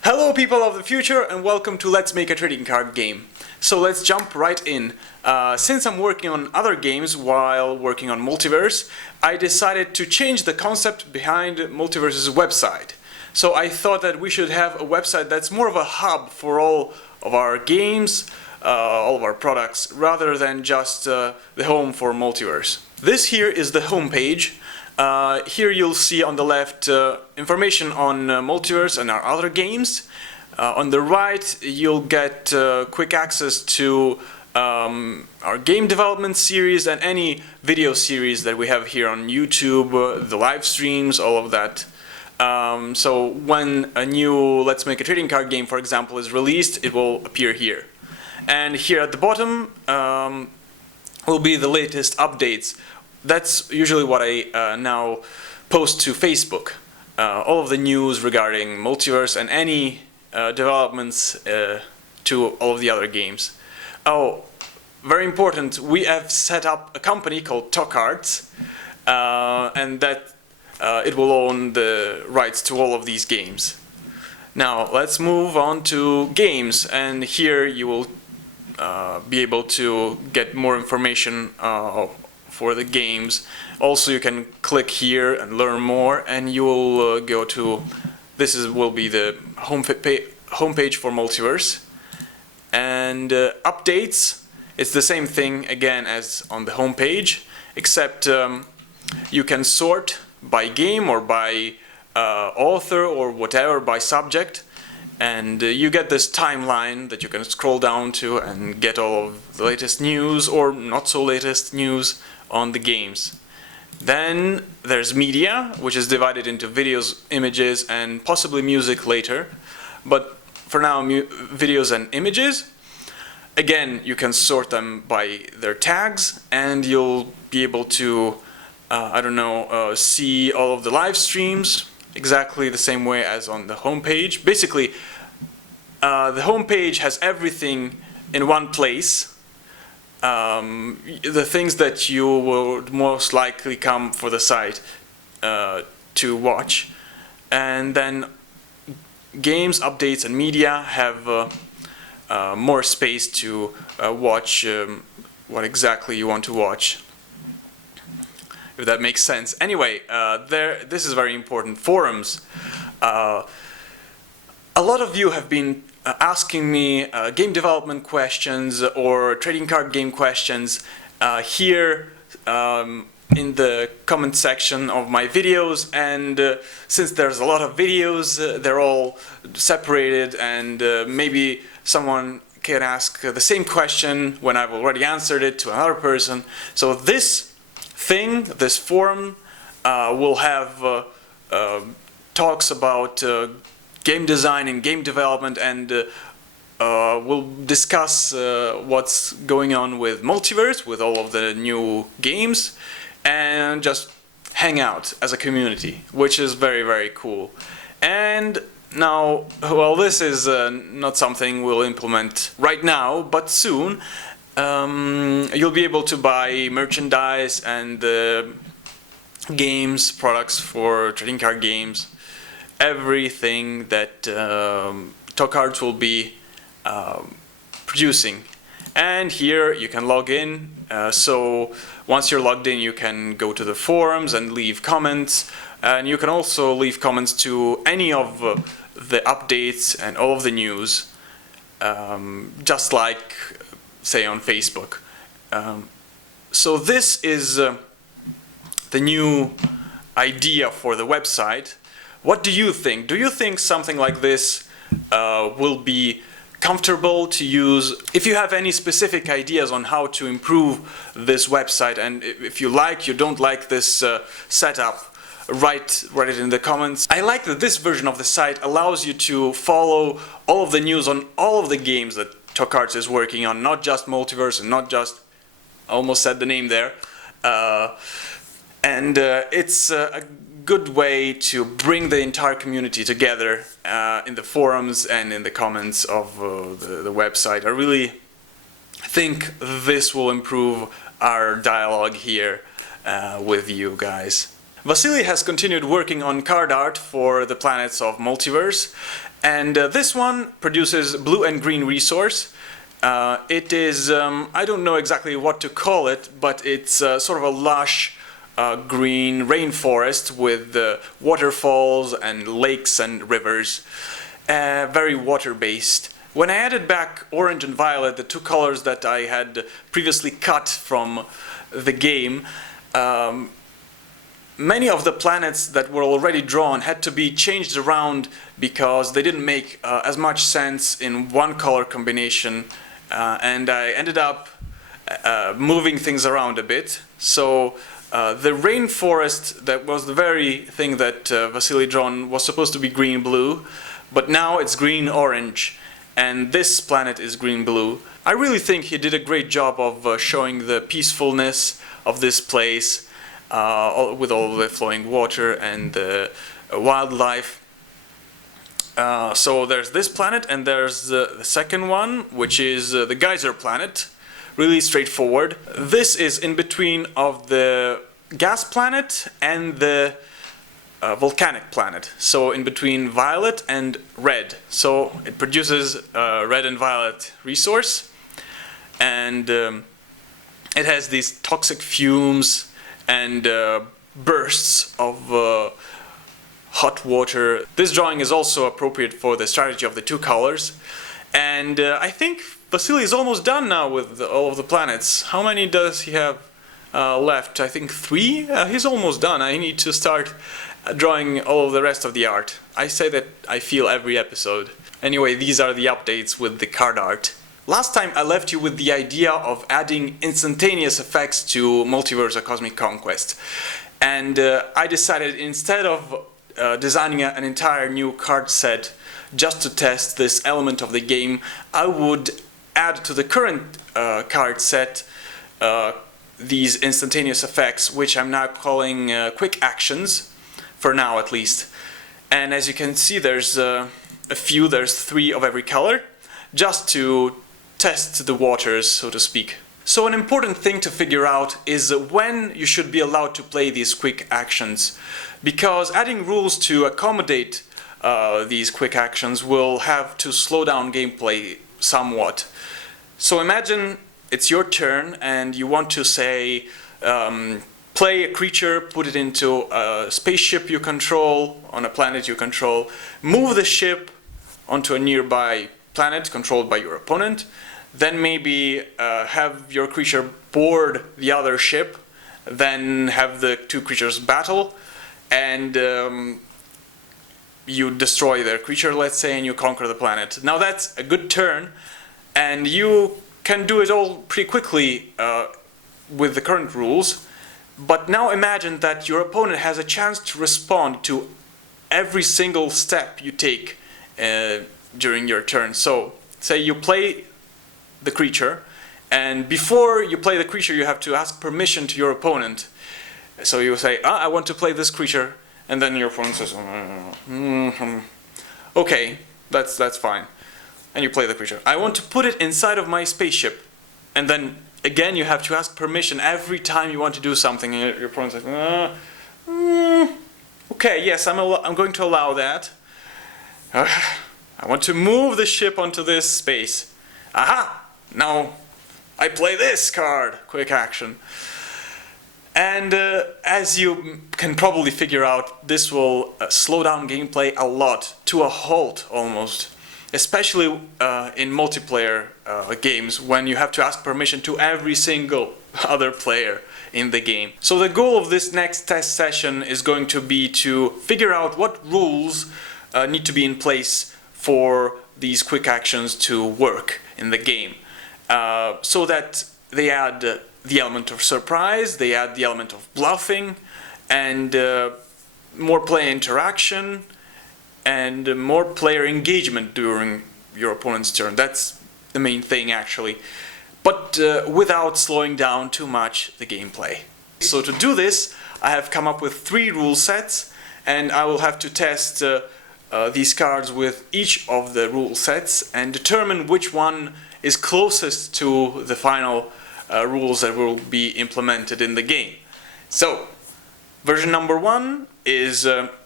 Hello people of the future and welcome to Let's Make a Trading Card Game. So let's jump right in. Since I'm working on other games while working on Multiverse, I decided to change the concept behind Multiverse's website. So I thought that we should have a website that's more of a hub for all of our games, all of our products, rather than just the home for Multiverse. This here is the home page. Here you'll see on the left information on Multiverse and our other games. On the right you'll get quick access to our game development series and any video series that we have here on YouTube, the live streams, all of that. So when a new Let's Make a Trading Card Game, for example, is released, it will appear here. And here at the bottom will be the latest updates. That's usually what I now post to Facebook. All of the news regarding Multiverse and any developments to all of the other games. Oh, very important, we have set up a company called Tokarts, and that it will own the rights to all of these games. Now let's move on to games, and here you will be able to get more information for the games. Also you can click here and learn more, and you will go to, will be the homepage for Multiverse. And updates, it's the same thing again as on the homepage, except you can sort by game or by author or whatever, by subject, and you get this timeline that you can scroll down to and get all of the latest news or not so latest news on the games. Then there's media, which is divided into videos, images, and possibly music later. But for now, videos and images. Again, you can sort them by their tags, and you'll be able to, see all of the live streams exactly the same way as on the homepage. Basically, the homepage has everything in one place. The things that you would most likely come for the site to watch, and then games, updates, and media have more space to watch what exactly you want to watch, if that makes sense. Anyway, this is very important. Forums. A lot of you have been asking me game development questions or trading card game questions here in the comment section of my videos, and since there's a lot of videos, they're all separated, and maybe someone can ask the same question when I've already answered it to another person. So this forum will have talks about game design and game development, and we'll discuss what's going on with Multiverse, with all of the new games, and just hang out as a community, which is very, very cool. And now, well, this is not something we'll implement right now, but soon you'll be able to buy merchandise and games, products for trading card games, everything that Tokarts will be producing. And here you can log in, so once you're logged in you can go to the forums and leave comments, and you can also leave comments to any of the updates and all of the news, just like, say, on Facebook. So this is the new idea for the website. What do you think? Do you think something like this will be comfortable to use? If you have any specific ideas on how to improve this website, and if you don't like this setup, write it in the comments. I like that this version of the site allows you to follow all of the news on all of the games that Tokarts is working on, not just Multiverse and not just, I almost said the name there. It's a good way to bring the entire community together in the forums and in the comments of the website. I really think this will improve our dialogue here with you guys. Vasily has continued working on card art for the planets of Multiverse, And this one produces blue and green resource. It is, I don't know exactly what to call it, but it's sort of a lush green rainforest with waterfalls and lakes and rivers, very water-based. When I added back orange and violet, the two colors that I had previously cut from the game, many of the planets that were already drawn had to be changed around because they didn't make as much sense in one color combination, and I ended up moving things around a bit. So the rainforest, that was the very thing that Vasily drawn, was supposed to be green-blue, but now it's green-orange, and this planet is green-blue. I really think he did a great job of showing the peacefulness of this place, with all the flowing water and the wildlife. So there's this planet, and there's the second one, which is the geyser planet. Really straightforward. This is in between of the gas planet and the volcanic planet. So in between violet and red. So it produces red and violet resource, and it has these toxic fumes and bursts of hot water. This drawing is also appropriate for the strategy of the two colors. And I think Vasily is almost done now with all of the planets. How many does he have left? I think 3? He's almost done. I need to start drawing all of the rest of the art. I say that I feel every episode. Anyway, these are the updates with the card art. Last time I left you with the idea of adding instantaneous effects to Multiverse: A Cosmic Conquest. And I decided, instead of designing an entire new card set just to test this element of the game, I would add to the current card set these instantaneous effects, which I'm now calling quick actions, for now at least. And as you can see, there's there's 3 of every color, just to test the waters, so to speak. So an important thing to figure out is when you should be allowed to play these quick actions, because adding rules to accommodate these quick actions will have to slow down gameplay somewhat. So imagine it's your turn and you want to say play a creature, put it into a spaceship you control, on a planet you control, move the ship onto a nearby planet controlled by your opponent, then maybe have your creature board the other ship, then have the 2 creatures battle, and you destroy their creature, let's say, and you conquer the planet. Now that's a good turn, and you can do it all pretty quickly with the current rules. But now imagine that your opponent has a chance to respond to every single step you take during your turn. So say you play the creature, and before you play the creature you have to ask permission to your opponent. So you say, I want to play this creature, and then your opponent says, okay, that's fine. And you play the creature. I want to put it inside of my spaceship, and then again you have to ask permission every time you want to do something, and your opponent says, okay, yes, I'm going to allow that. I want to move the ship onto this space. Aha! Now I play this card, quick action. And as you can probably figure out, this will slow down gameplay a lot, to a halt almost. Especially in multiplayer games, when you have to ask permission to every single other player in the game. So the goal of this next test session is going to be to figure out what rules need to be in place for these quick actions to work in the game. So that they add the element of surprise, they add the element of bluffing, and more player interaction, and more player engagement during your opponent's turn. That's the main thing, actually. But without slowing down too much the gameplay. So to do this, I have come up with 3 rule sets, and I will have to test these cards with each of the rule sets and determine which one is closest to the final rules that will be implemented in the game. So, version number 1 is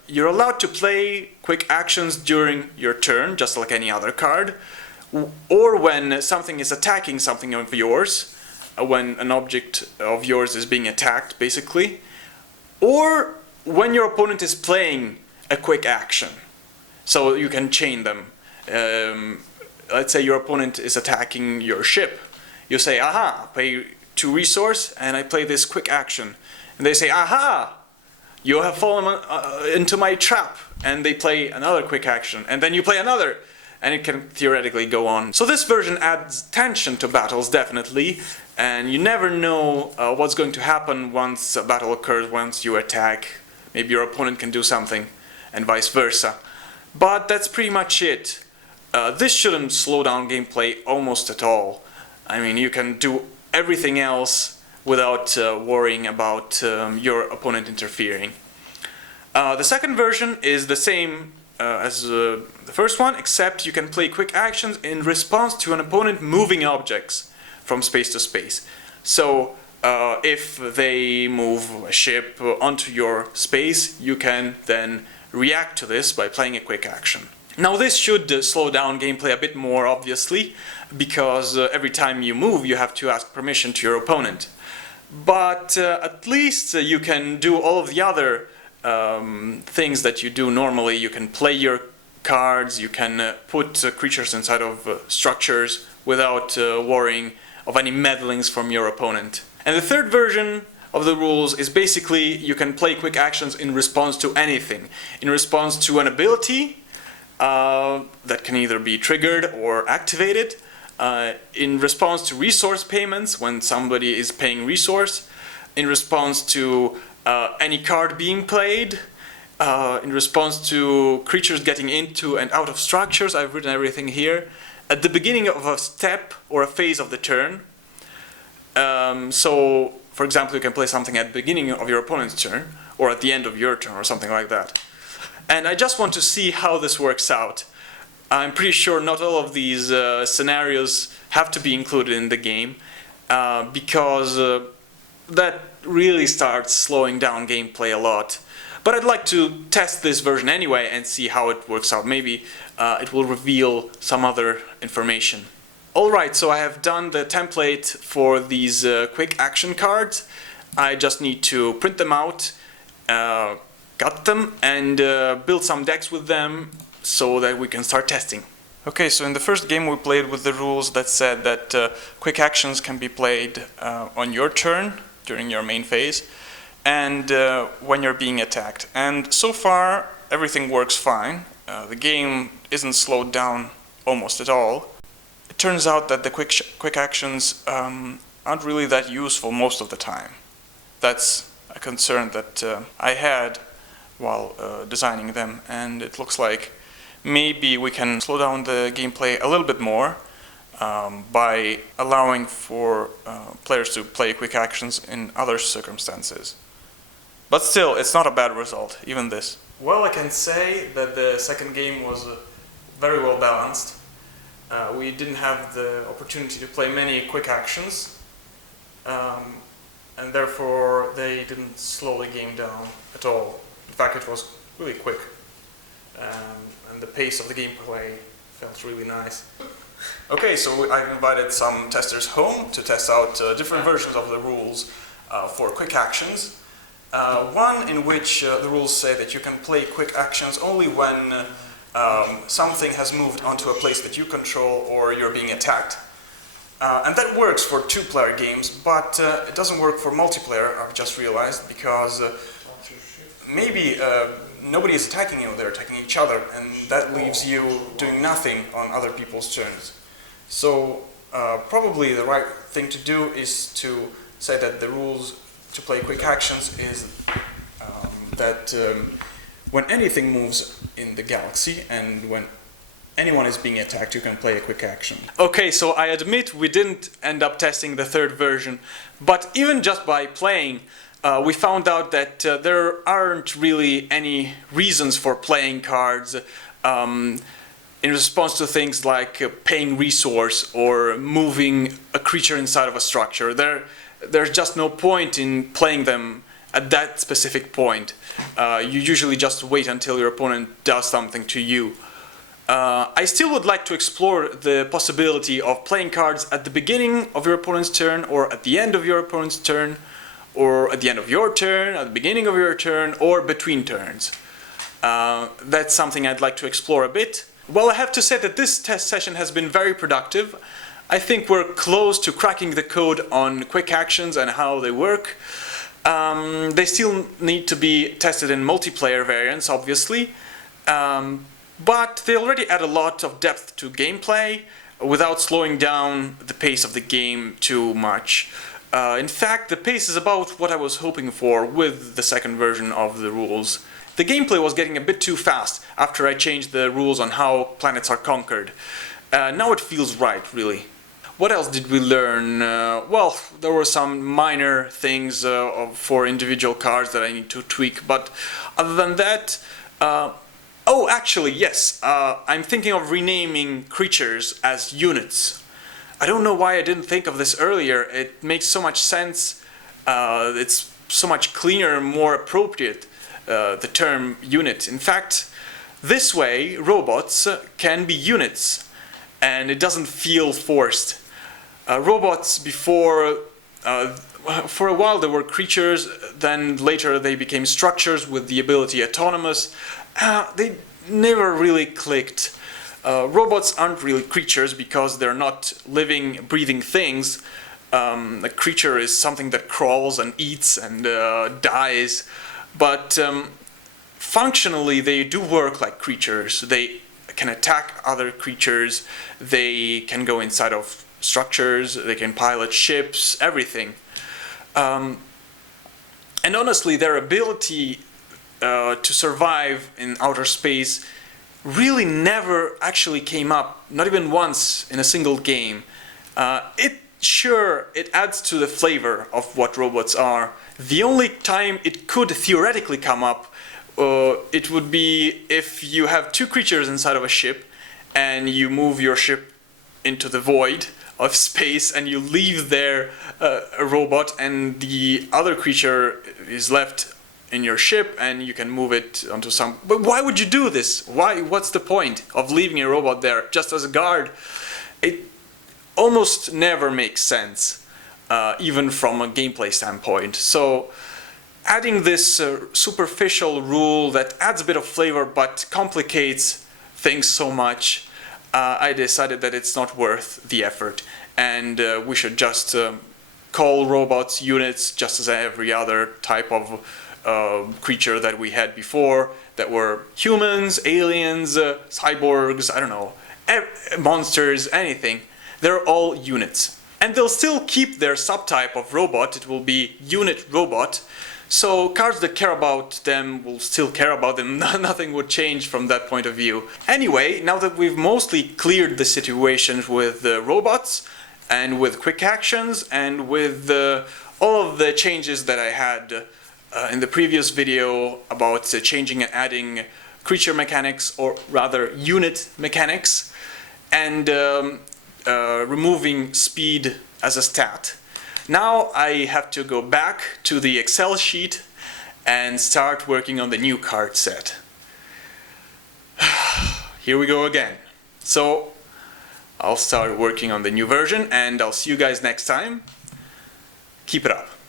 you're allowed to play quick actions during your turn, just like any other card, or when something is attacking something of yours, when an object of yours is being attacked, basically, or when your opponent is playing a quick action. So you can chain them. Let's say your opponent is attacking your ship. You say, aha, pay 2 resource, and I play this quick action. And they say, aha, you have fallen into my trap. And they play another quick action. And then you play another. And it can theoretically go on. So this version adds tension to battles, definitely. And you never know what's going to happen once a battle occurs, once you attack. Maybe your opponent can do something, and vice versa. But that's pretty much it. This shouldn't slow down gameplay almost at all. I mean, you can do everything else without worrying about your opponent interfering. The second version is the same as the first one, except you can play quick actions in response to an opponent moving objects from space to space. So if they move a ship onto your space, you can then react to this by playing a quick action. Now this should slow down gameplay a bit more, obviously, because every time you move you have to ask permission to your opponent. But at least you can do all of the other things that you do normally. You can play your cards, you can put creatures inside of structures without worrying of any meddlings from your opponent. And the third version of the rules is basically you can play quick actions in response to anything. In response to an ability that can either be triggered or activated, in response to resource payments when somebody is paying resource, in response to any card being played, in response to creatures getting into and out of structures. I've written everything here. At the beginning of a step or a phase of the turn. So, for example, you can play something at the beginning of your opponent's turn, or at the end of your turn, or something like that. And I just want to see how this works out. I'm pretty sure not all of these scenarios have to be included in the game, because that really starts slowing down gameplay a lot. But I'd like to test this version anyway and see how it works out. Maybe it will reveal some other information. Alright, so I have done the template for these quick action cards. I just need to print them out, cut them, and build some decks with them so that we can start testing. Okay, so in the first game we played with the rules that said that quick actions can be played on your turn during your main phase and when you're being attacked. And so far everything works fine. The game isn't slowed down almost at all. It turns out that the quick actions aren't really that useful most of the time. That's a concern that I had while designing them, and it looks like maybe we can slow down the gameplay a little bit more by allowing for players to play quick actions in other circumstances. But still, it's not a bad result, even this. Well, I can say that the second game was very well balanced. We didn't have the opportunity to play many quick actions, and therefore they didn't slow the game down at all. In fact, it was really quick, and the pace of the gameplay felt really nice. Okay, so I've invited some testers home to test out different versions of the rules for quick actions. One in which the rules say that you can play quick actions only when something has moved onto a place that you control or you're being attacked. And that works for two-player games, but it doesn't work for multiplayer, I've just realized, because maybe nobody is attacking you, they're attacking each other, and that leaves you doing nothing on other people's turns. So probably the right thing to do is to say that the rules to play quick actions is that when anything moves in the galaxy and when anyone is being attacked, you can play a quick action. Okay, so I admit we didn't end up testing the third version, but even just by playing, we found out that there aren't really any reasons for playing cards in response to things like paying resource or moving a creature inside of a structure. There's just no point in playing them at that specific point. You usually just wait until your opponent does something to you. I still would like to explore the possibility of playing cards at the beginning of your opponent's turn, or at the end of your opponent's turn, or at the end of your turn, at the beginning of your turn, or between turns. That's something I'd like to explore a bit. Well, I have to say that this test session has been very productive. I think we're close to cracking the code on quick actions and how they work. They still need to be tested in multiplayer variants, obviously. But they already add a lot of depth to gameplay without slowing down the pace of the game too much. In fact, the pace is about what I was hoping for with the second version of the rules. The gameplay was getting a bit too fast after I changed the rules on how planets are conquered. Now it feels right, really. What else did we learn? Well, there were some minor things for individual cards that I need to tweak, but other than that... Oh, actually, yes, I'm thinking of renaming creatures as units. I don't know why I didn't think of this earlier. It makes so much sense. It's so much cleaner and more appropriate, the term unit. In fact, this way, robots can be units, and it doesn't feel forced. Robots before, for a while they were creatures, then later they became structures with the ability autonomous. They never really clicked. Robots aren't really creatures because they're not living, breathing things. A creature is something that crawls and eats and dies. But functionally they do work like creatures. They can attack other creatures, they can go inside of structures, they can pilot ships, everything. And honestly, their ability to survive in outer space really never actually came up, not even once in a single game. It adds to the flavor of what robots are. The only time it could theoretically come up, it would be if you have two creatures inside of a ship and you move your ship into the void of space and you leave there a robot and the other creature is left in your ship and you can move it onto some... But why would you do this? Why? What's the point of leaving a robot there just as a guard? It almost never makes sense, even from a gameplay standpoint. So adding this superficial rule that adds a bit of flavor but complicates things so much, I decided that it's not worth the effort, and we should just call robots units just as every other type of creature that we had before, that were humans, aliens, cyborgs, I don't know, monsters, anything. They're all units. And they'll still keep their subtype of robot, it will be unit robot, so cards that care about them will still care about them, nothing would change from that point of view. Anyway, now that we've mostly cleared the situations with robots, and with quick actions, and with all of the changes that I had in the previous video about changing and adding creature mechanics, or rather unit mechanics, and removing speed as a stat. Now I have to go back to the Excel sheet and start working on the new card set. Here we go again. So I'll start working on the new version and I'll see you guys next time. Keep it up.